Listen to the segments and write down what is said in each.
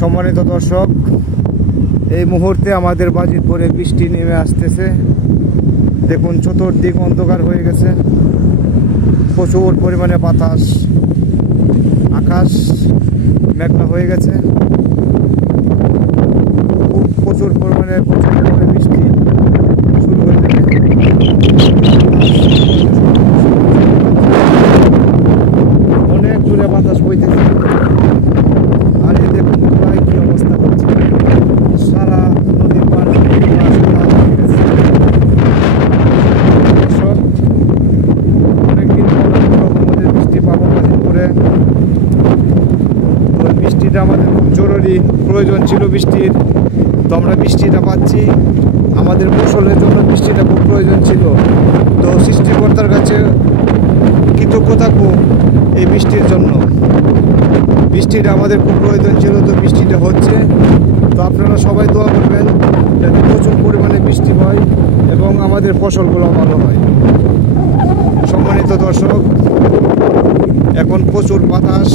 সম্মানিত দর্শক, এই মুহূর্তে আমাদের বাজিতপুরে বৃষ্টি নেমে আসতেছে। দেখুন চতুর্দিক অন্ধকার হয়ে গেছে, প্রচুর পরিমাণে বাতাস, আকাশ মেঘলা হয়ে গেছে, প্রচুর পরিমাণে বৃষ্টি শুরু হয়ে গেছে। অনেক জোরে বাতাস বইতেছে। আর এই দেখুন প্রায় কি অবস্থা হচ্ছে, সারা নদীর পানি অনেকদিন পর বৃষ্টি পাবো বাজিতপুরে। তো বৃষ্টিটা আমাদের খুব জরুরি, প্রয়োজন ছিল বৃষ্টির। তো আমরা বৃষ্টিটা পাচ্ছি, আমাদের ফসলের জন্য বৃষ্টিটা খুব প্রয়োজন ছিল। তো সৃষ্টিকর্তার কাছে কৃতজ্ঞ থাকবো এই বৃষ্টির জন্য। বৃষ্টিটা আমাদের খুব প্রয়োজন ছিল, তো বৃষ্টিটা হচ্ছে। তো আপনারা সবাই দোয়া করবেন যাতে প্রচুর পরিমাণে বৃষ্টি হয় এবং আমাদের ফসলগুলো ভালো হয়। সম্মানিত দর্শক, এখন প্রচুর বাতাস,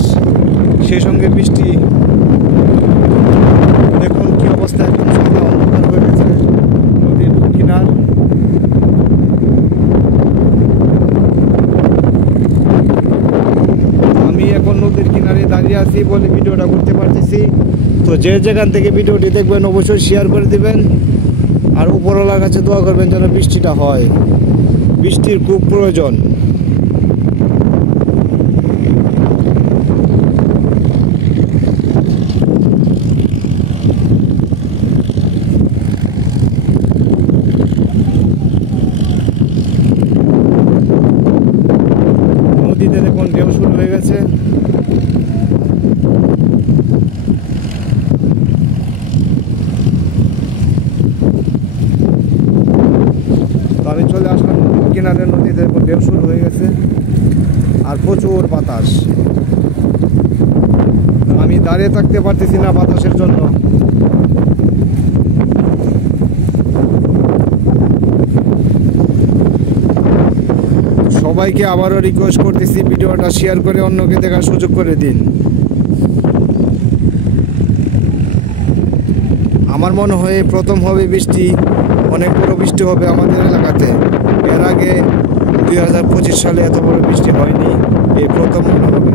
সেই সঙ্গে বৃষ্টি। দেখুন কি অবস্থা, একদম সাদা অন্ধকার হয়ে গেছে নদীর কিনার। আমি এখন নদীর কিনারে দাঁড়িয়ে আছি বলে ভিডিওটা করতে পারতেছি। তো যে যেখান থেকে ভিডিওটি দেখবেন অবশ্যই শেয়ার করে দিবেন, আর উপরওয়ালার কাছে দোয়া করবেন যেন বৃষ্টিটা হয়। বৃষ্টির খুব প্রয়োজন। নদীতে দেখুন ঢেউ শুরু হয়ে গেছে। তো আমি চলে আসলাম নদীর কিনারে, নদীতে দেখুন ঢেউ শুরু হয়ে গেছে আর প্রচুর বাতাস। আমি দাঁড়িয়ে থাকতে পারতেছি না বাতাসের জন্য। সবাইকে আবারও রিকোয়েস্ট করতেছি ভিডিওটা শেয়ার করে অন্যকে দেখার সুযোগ করে দিন। আমার মনে হয় প্রথম হবে বৃষ্টি, অনেক বড় বৃষ্টি হবে আমাদের এলাকাতে। এর আগে 2025 সালে এত বড় বৃষ্টি হয়নি, এই প্রথম মনে হবে।